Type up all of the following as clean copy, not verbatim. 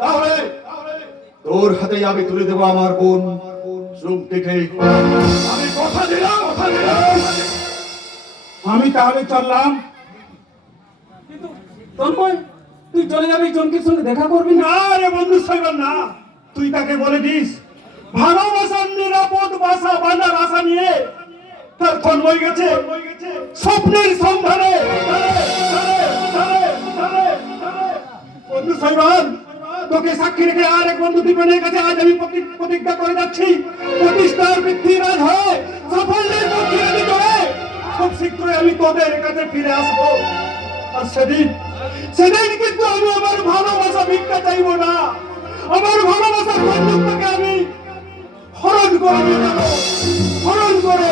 তাহলে তোর হাতে আমি তুলে দেবো আমার বোন সুমতিকে। আমি কথা দিলাম, কথা দিলাম। আমি তাহলে চললাম। কিন্তু তন্ময়, তুই চলে যাবি চমকির সঙ্গে দেখা করবি না? না রে বন্ধু সাইবার না, তুই তাকে বলে দিস ভালোবাসার নিরাপদ বাসা বাঁধার আশা নিয়ে তার তন্ময় গেছে স্বপ্নের সন্ধানে। বন্ধু সাইবান, তোকে সাক্ষী রেখে আর এক বন্ধু দীপনের কাছে আজ আমি প্রতিজ্ঞা করে যাচ্ছি, প্রতিষ্ঠার বৃদ্ধিরাজ হয়ে সাফল্যের পক্ষে করে খুব শীঘ্রই আমি তোদের কাছে ফিরে আসবো। আর সেদিন কিন্তু আমি আমার ভালোবাসা ভিক্ষা চাইবো না, আমার ভালোবাসার বন্ধুত্বকে আমি হরণ করে নিয়ে যাবো, হরণ করে।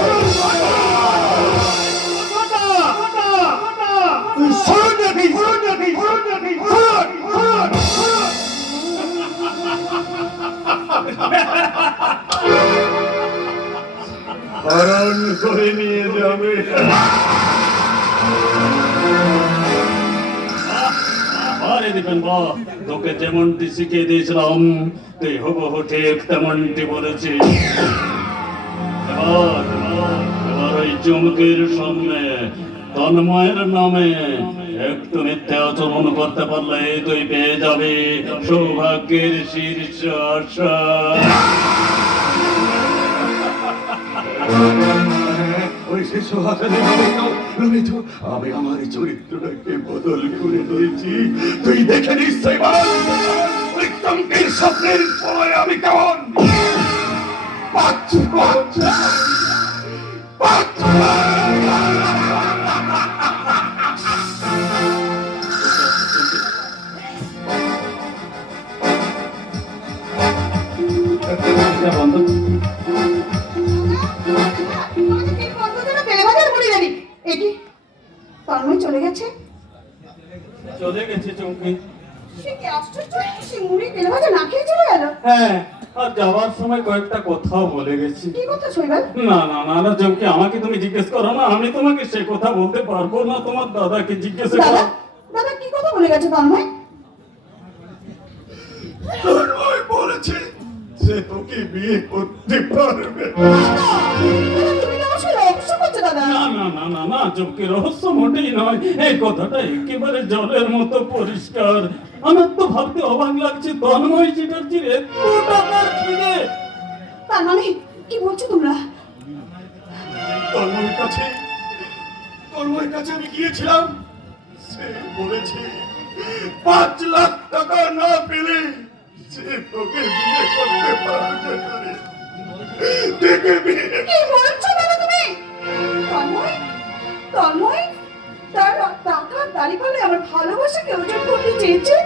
তুই স্মরণ রাখিস, স্মরণ রাখিস, স্মরণ রাখিস, স্মরণ, স্মরণ, স্মরণ। হরণ করে নিয়ে যাবে। আরে দীপেন বা, তোকে যেমনটি শিখিয়ে দিয়েছিলাম তুই হুবহু ঠিক তেমনটি বলেছিস। এবার ওই চুমকির সামনে তন্ময়ের নামে একটু মিথ্যে আচরণ করতে পারলে তুই পেয়ে যাবি সৌভাগ্যের শীর্ষ আশা। ওই শিশু হাসানে আমি আমার চরিত্রটাকে বদল করে দিয়েছি। তুই দেখে নিশ্চয় ওই চমকের স্বপ্নের সময় আমি কেমন চলে গেছে। চলে গেছে চমকি। সে কি আশ্চর্য, সে মুড়ি তেলে ভাজা না খেয়ে চলে গেল। হ্যাঁ, আর যাওয়ার সময় কয়েকটা কথাও বলে গেছি। কি কথা শৈবাল? না না না না চমকি, আমাকে তুমি জিজ্ঞেস করো না, আমি তোমাকে সে কথা বলতে পারবো না, তোমার দাদাকে জিজ্ঞেস করো। দাদা, দাদা কি কথা বলে গেছে তন্ময়? তন্ময় বলেছে সে তোকে বিয়ে করতে পারবে। তুমি না আসলে রহস্য করছো দাদা। না না না না না চমকি, রহস্য মোটেই নয়, এই কথাটা একেবারে জলের মতো পরিষ্কার। আমার তো ভাবতে অবাক লাগছে তন্ময় চ্যাটার্জির এত টাকার খিদে। তার মানে কি বলছো তোমরা? তন্ময়ের কাছে আমি গিয়েছিলাম, সে বলেছে 5 লাখ টাকা না পেলে সে তোকে বিয়ে করতে পারবে না রে। তোকে বিয়ে কি বলছো দাদা তুমি? তন্ময়, তন্ময় তার টাকার দাড়ি পালে আমার ভালোবাসাকে অর্জন করতে চেয়েছে।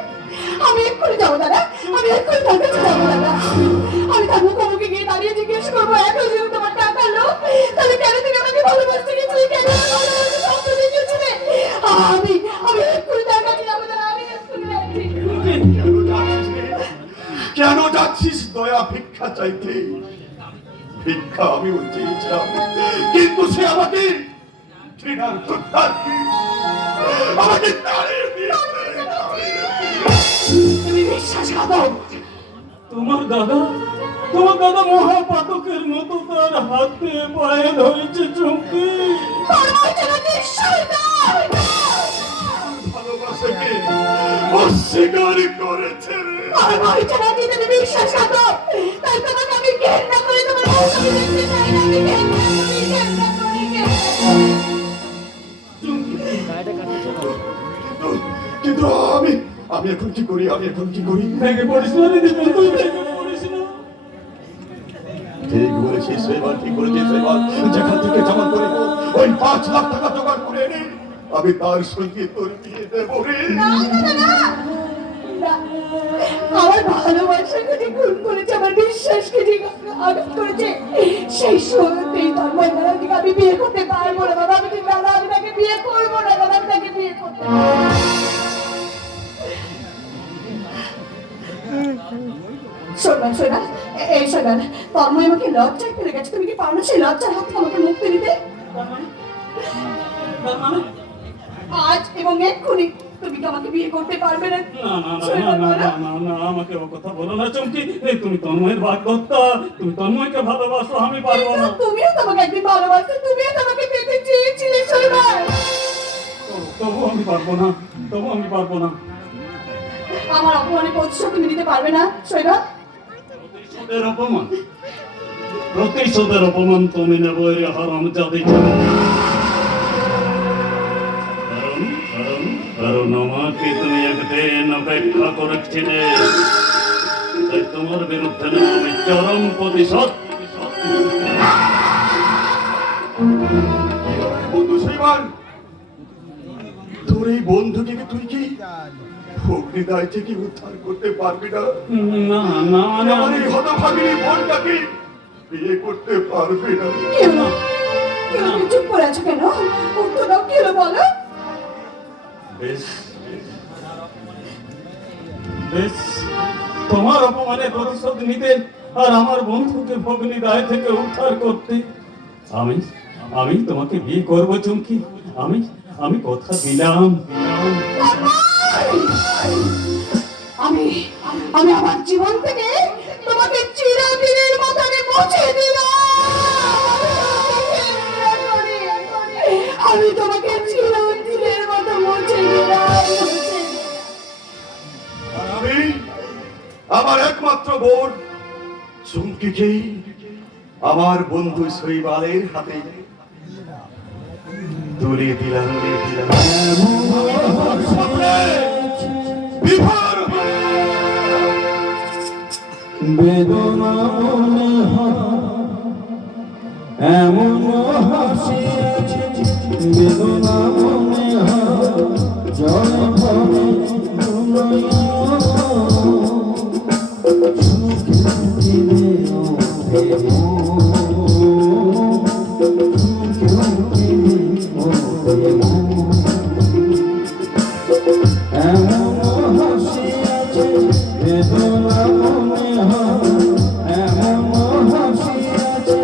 আমি এক্ষুনি যাবো দাদা, আমি এক্ষুনি তার কাছে যাবো দাদা। আমি তার মুখোমুখি গিয়ে দাঁড়িয়ে জিজ্ঞেস করবো, এত যদি তোমার টাকা লোক, তাহলে কেন তুমি আমাকে ভালোবাসতে গেছিলে, কেন ভালোবাসতে স্বপ্ন দেখেছিলে? আমি এক্ষুনি তার কাছে যাবো দাদা, আমি এক্ষুনি যাচ্ছি। কেন যাচ্ছিস দয়া ভিক্ষা চাইতে? ভিক্ষা আমিও চেয়েছিলাম, কিন্তু সে আমাকে ঘৃণার প্রত্যার আমাকে তাড়িয়ে দিয়েছে। তুমি বিশ্বাসঘাতক। তোমার দাদা মহাপাতকের মতো তার হাতে পায়ে ধরেছে চমকি। তন্ময় চ্যাটার্জি শয়তান। ভালোবাসাকে অস্বীকার করেছে রে। তন্ময় চ্যাটার্জি তুমি বিশ্বাসঘাতক। তাই তোমাকে আমি ঘৃণা করে তোমার মুখে দেখতে চাই না, আমি ঘৃণা করি। কিন্তু আমি এখন কি করি? ভেঙে পড়িস না দিদি, তুই ভেঙে পড়িস না। ঠিক বলেছিস এবার, ঠিক বলেছিস এবার। যেখান থেকে জমা করে ওই 5 লাখ টাকা জোগাড় করে এনে আমি তার সঙ্গে তোর বিয়ে দেবো রে। না না না না, আমার ভালোবাসাকে যে খুন করেছে, আমার বিশ্বাসকে যে আঘাত করেছে, সেই সত্যিই তন্ময় চ্যাটার্জিকে আমি বিয়ে করতে পারবো না দাদা। আমি তাকে বিয়ে করবো না দাদা, আমি তাকে বিয়ে করতে পারবো না। শোনান এই শোনান, তন্ময় আমাকে লজ্জায় ফেলে গেছে। তুমি কি পারো না সেই লজ্জার হাত থেকে আমাকে মুক্তি দিতে? আজ এবং এক্ষুনি তুমি কি আমাকে বিয়ে করতে পারবে না? না না না না না না না না আমাকে ও কথা বলো না চমকি। এই তুমি তন্ময়ের ভাগদত্তা, তুমি তন্ময়কে ভালোবাসো, আমি পারবো না। তুমিও তো আমাকে একদিন ভালোবাসতে, তুমিও তো আমাকে পেতে চেয়েছিলে শৈবাল। তবু আমি পারবো না, তবু আমি পারবো না। আমার অপমানের প্রতিশোধ তুমি নিতে পারবে না শৈবাল? প্রতিশোধের অপমান, প্রতিশোধের অপমান তুমি নেবো রে হারামজাদি। কারণ আমাকে তুমি একদিন অপেক্ষা করেছিলে, তাই তোমার বিরুদ্ধে নেব আমি চরম প্রতিশোধ। বন্ধু শৈবাল, তোর এই বন্ধুকে তুই কি অগ্নিদায় থেকে উদ্ধার করতে পারবি না? না না মানে আমার এই হতভাগিনী বোনটাকে বিয়ে করতে পারবি না? কি হলো? কি হলো? তুমি চুপ করে আছো কেন? উত্তর দাও, কি হলো বলো? বেশ বেশ, তোমার অপমানের প্রতিশোধ নিতে আর আমার বন্ধুকে ভগ্নি দায় থেকে উদ্ধার করতে আমি আমি তোমাকে বিয়ে করবো চুমকি। আমি আমি কথা দিলাম। আমি আমি আমার জীবন থেকে তোমাকে চিরদিনের মতো আমি মুছে দিলাম। আমি তোমাকে চিরদিনের মতো মুছে দিলাম। আর আমি আমার একমাত্র বোন চুমকিকে আমার বন্ধু শৈবালের হাতে তুলে দিলাম। বিভোর বেদনা মনে হয় এমন হাসি আছে, বেদনা মনে হয় জলে ভরে এমন হাসি আছে, বেদনা মনে হয় এমন হাসি আছে,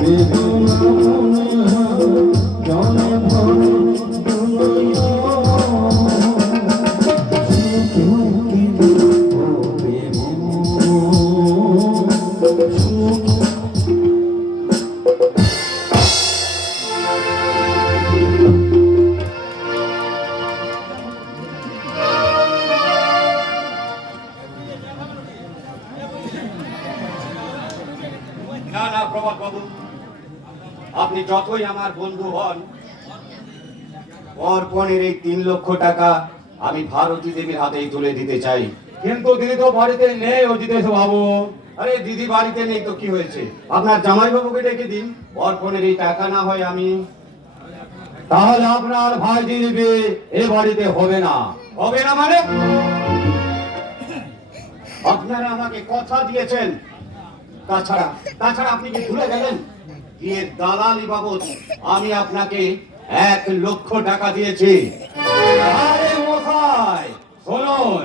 বেদনা মনে হয় জলে ভরে না না প্রভাত বাবু, আপনি যতই আমার বন্ধু হন, অর্পণের এই 3 লক্ষ টাকা আমি ভারতী দেবীর হাতেই তুলে দিতে চাই। কিন্তু দিদি তো বাড়িতে নেই অজিতেশ বাবু। আরে দিদি বাড়িতে নেই তো কি হয়েছে, আপনার জামাই বাবুকে ডেকে দিন। অর্পণের এই টাকা না হয় আমি, তাহলে আপনার ভাই দিদি এ বাড়িতে হবে না। হবে না মানে? আপনারা আমাকে কথা দিয়েছেন, তাছাড়া তাছাড়া আপনি কি ভুলে গেলেন যে দালালি বাবদ আমি আপনাকে 1 লক্ষ টাকা দিয়েছি। আরে মশাই শুনুন,